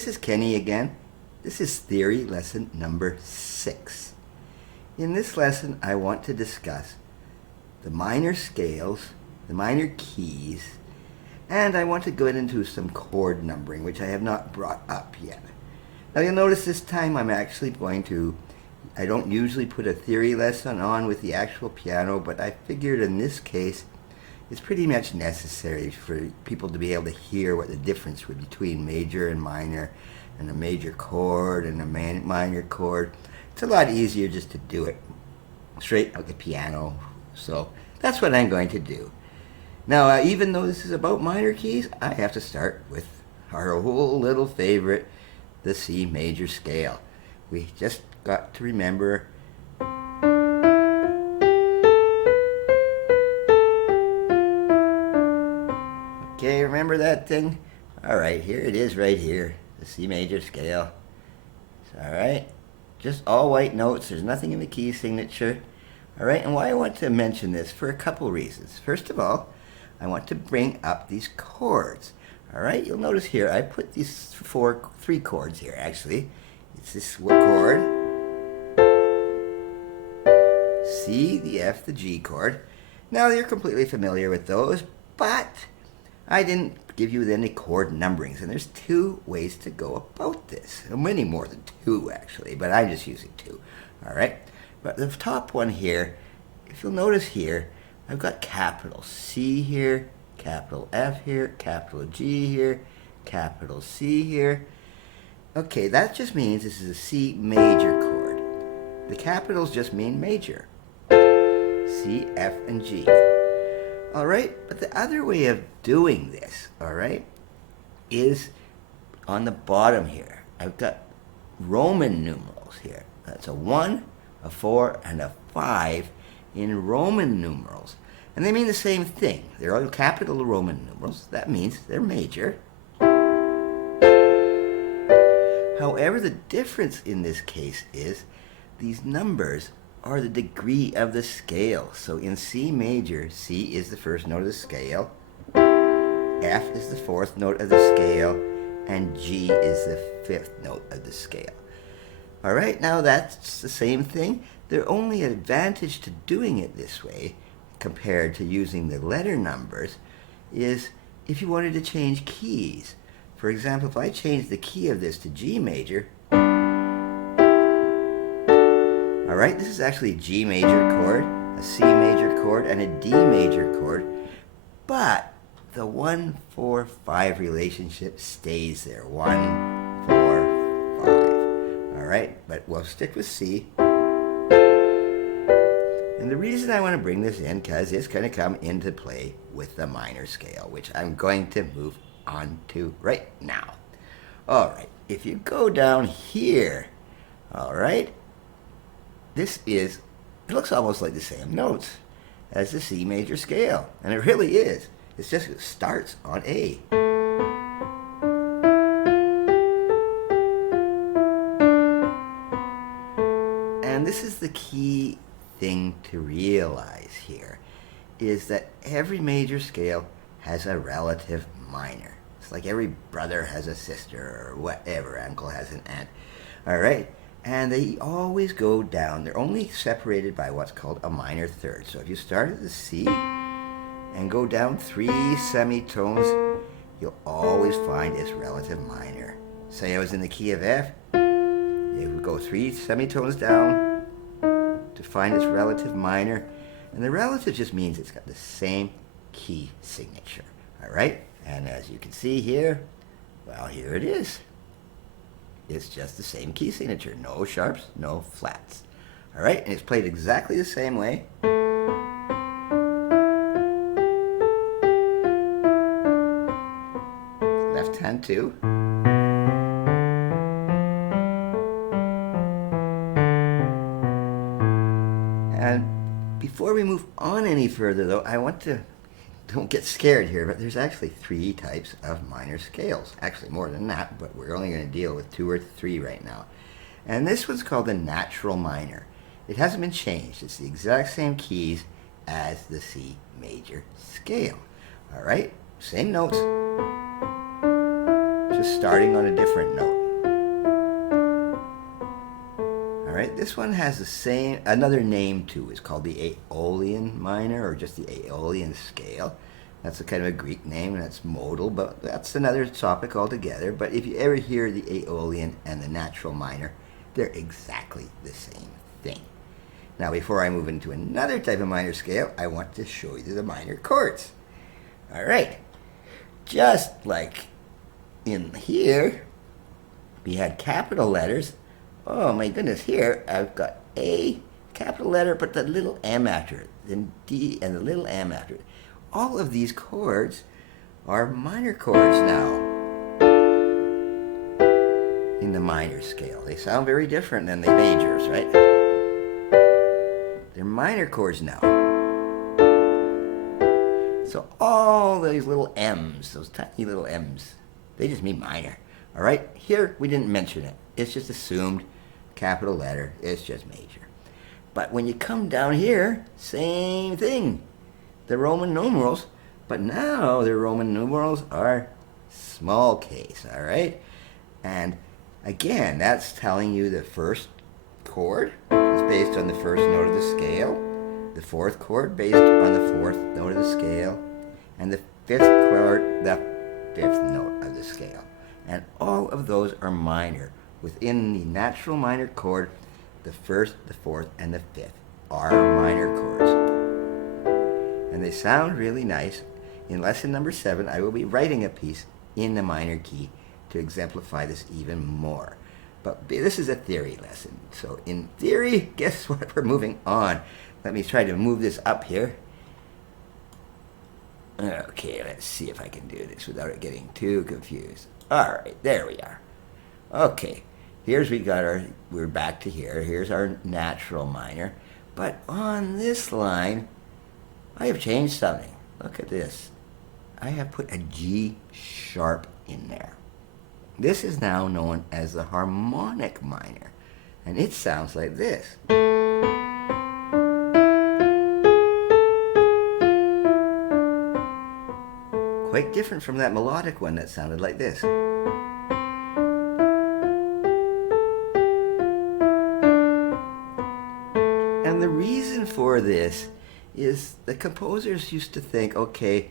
this is Kenny again. This is theory lesson number 6. In this lesson, I want to discuss the minor scales, the minor keys, and I want to go into some chord numbering, which I have not brought up yet. Now you'll notice this time I'm actually going to, I don't usually put a theory lesson on with the actual piano, but I figured in this case it's pretty much necessary for people to be able to hear what the difference would be between major and minor, and a major chord and a minor chord. It's a lot easier just to do it straight out the piano. So that's what I'm going to do. Now, even though this is about minor keys, I have to start with our whole little favorite, the C major scale. We just got to remember okay, remember that thing? Alright, here it is right here, the C major scale. Alright, just all white notes, there's nothing in the key signature. Alright, and why I want to mention this for a couple reasons. First of all, I want to bring up these chords. Alright, you'll notice here, I put these three chords here actually. It's this chord, C, the F, the G chord. Now you're completely familiar with those, but I didn't give you any chord numberings, and there's 2 ways to go about this. Many more than 2 actually, but I'm just using 2. Alright, but the top one here, if you'll notice here, I've got capital C here, capital F here, capital G here, capital C here. Okay, that just means this is a C major chord. The capitals just mean major. C, F, and G. Alright, but the other way of doing this, alright, is on the bottom here. I've got Roman numerals here. That's a 1, a 4, and a 5 in Roman numerals. And they mean the same thing. They're all capital Roman numerals. That means they're major. However, the difference in this case is these numbers are the degree of the scale. So in C major, C is the first note of the scale, F is the 4th note of the scale, and G is the 5th note of the scale. Alright, now that's the same thing. The only advantage to doing it this way, compared to using the letter numbers, is if you wanted to change keys. For example, if I change the key of this to G major, alright, this is actually a G major chord, a C major chord, and a D major chord, but the 1, 4, 5 relationship stays there. 1, 4, 5. Alright, but we'll stick with C. And the reason I want to bring this in, because it's going to come into play with the minor scale, which I'm going to move on to right now. Alright, if you go down here, alright, this is, it looks almost like the same notes as the C major scale. And it really is. It's just, it starts on A. And this is the key thing to realize here, is that every major scale has a relative minor. It's like every brother has a sister, or whatever, uncle has an aunt. Alright? And they always go down. They're only separated by what's called a minor third. So if you start at the C and go down 3 semitones, you'll always find its relative minor. Say I was in the key of F, you would go 3 semitones down to find its relative minor. And the relative just means it's got the same key signature. Alright? And as you can see here, well, here it is. It's just the same key signature. No sharps, no flats. Alright, and it's played exactly the same way. Left hand too. And before we move on any further though, I want to, don't get scared here, but there's actually 3 types of minor scales. Actually more than that, but we're only going to deal with 2 or 3 right now. And this one's called the natural minor. It hasn't been changed. It's the exact same keys as the C major scale. Alright, same notes. just starting on a different note. All right, this one has the same, another name too. It's called the Aeolian Minor, or just the Aeolian Scale. That's a kind of a Greek name, and that's modal, but that's another topic altogether. But if you ever hear the Aeolian and the natural minor, they're exactly the same thing. Now, before I move into another type of minor scale, I want to show you the minor chords. All right, just like in here, we had capital letters. Oh my goodness, here I've got A, capital letter, but the little M after it, then D and the little M after it. All of these chords are minor chords now in the minor scale. They sound very different than the majors, right? They're minor chords now. So all these little M's, those tiny little M's, they just mean minor. All right, here we didn't mention it. It's just assumed capital letter, it's just major. But when you come down here, same thing. The Roman numerals, but now the Roman numerals are small case, all right? And again, that's telling you the first chord is based on the first note of the scale, the fourth chord based on the fourth note of the scale, and the fifth chord, the fifth note of the scale. And all of those are minor. Within the natural minor chord, the first, the fourth, and the fifth are minor chords. And they sound really nice. In lesson number 7, I will be writing a piece in the minor key to exemplify this even more. But this is a theory lesson. So in theory, guess what? We're moving on. Let me try to move this up here. Okay, let's see if I can do this without it getting too confused. All right, there we are. Okay, we're back to here. Here's our natural minor. But on this line, I have changed something. Look at this. I have put a G sharp in there. This is now known as the harmonic minor, and it sounds like this. Quite different from that melodic one that sounded like this. And the reason for this is the composers used to think, okay,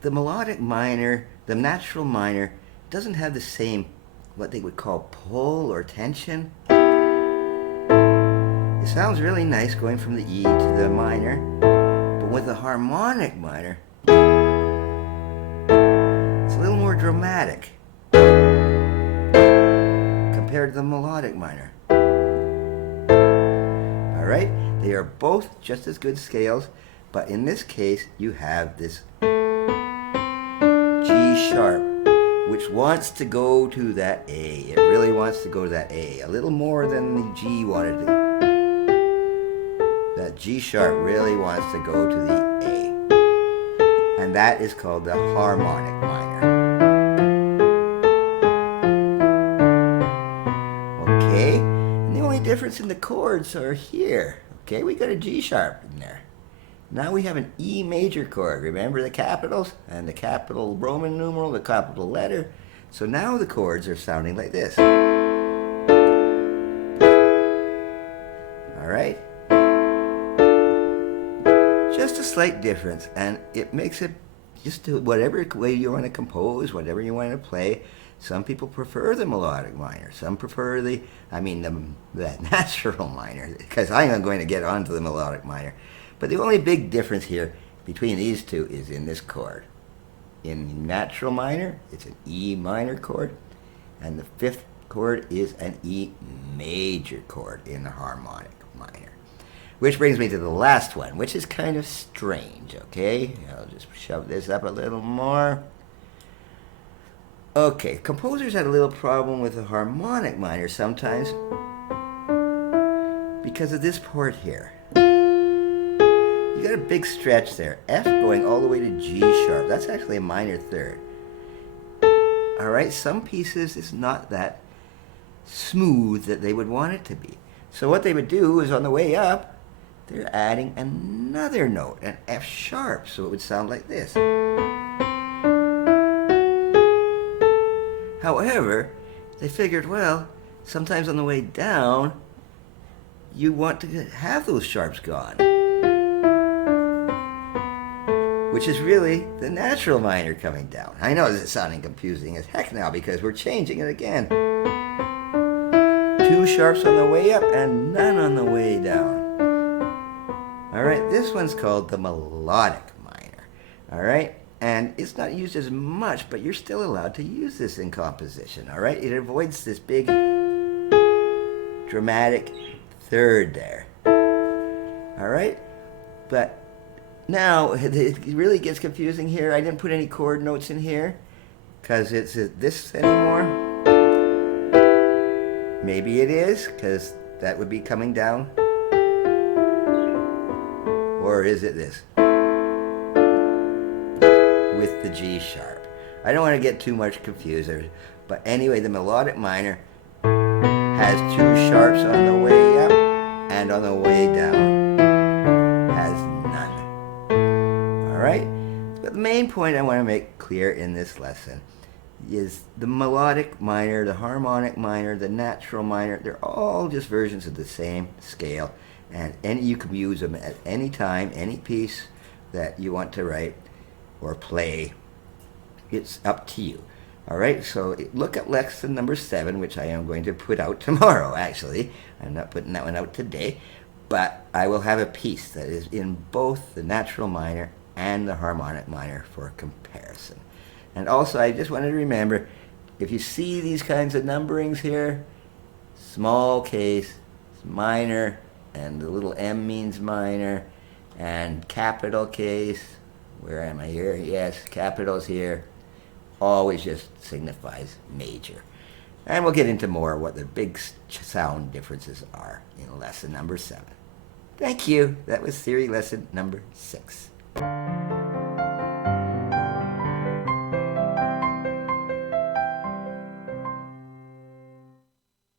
the melodic minor, the natural minor, doesn't have the same, what they would call pull or tension. It sounds really nice going from the E to the minor, but with the harmonic minor, it's a little more dramatic compared to the melodic minor. All right, they are both just as good scales, but in this case, you have this G sharp, which wants to go to that A. It really wants to go to that A, a little more than the G wanted to. That G sharp really wants to go to the A. And that is called the harmonic minor. Okay, and the only difference in the chords are here. Okay, we got a G sharp in there. Now we have an E major chord. Remember the capitals and the capital Roman numeral, the capital letter. So now the chords are sounding like this. All right? Just a slight difference, and it makes it just whatever way you want to compose, whatever you want to play. Some people prefer the melodic minor. Some prefer the natural minor, because I am going to get onto the melodic minor. But the only big difference here between these two is in this chord. In natural minor, it's an E minor chord, and the fifth chord is an E major chord in the harmonic minor. Which brings me to the last one, which is kind of strange, okay? I'll just shove this up a little more. Okay, composers had a little problem with the harmonic minor sometimes because of this chord here. You got a big stretch there, F going all the way to G sharp. That's actually a minor third. All right, some pieces is not that smooth that they would want it to be. So what they would do is on the way up, they're adding another note, an F sharp, so it would sound like this. However, they figured, well, sometimes on the way down, you want to have those sharps gone, which is really the natural minor coming down. I know this is sounding confusing as heck now because we're changing it again. 2 sharps on the way up and none on the way down. All right, this one's called the melodic minor. All right, and it's not used as much, but you're still allowed to use this in composition. All right, it avoids this big dramatic third there. All right, but now it really gets confusing here. I didn't put any chord notes in here because it's this anymore. Maybe it is because that would be coming down. Or is it this? With the G sharp. I don't want to get too much confused. But anyway, the melodic minor has 2 sharps on the way up and on the way down has none. Alright? But the main point I want to make clear in this lesson is the melodic minor, the harmonic minor, the natural minor, they're all just versions of the same scale. And you can use them at any time, any piece that you want to write or play. It's up to you. All right, so look at lesson number 7, which I am going to put out tomorrow, actually. I'm not putting that one out today, but I will have a piece that is in both the natural minor and the harmonic minor for comparison. And also, I just wanted to remember, if you see these kinds of numberings here, small case, minor, and the little M means minor, and capital case, where am I here? Yes, capitals here, always just signifies major. And we'll get into more what the big sound differences are in lesson number 7. Thank you. That was theory lesson number 6.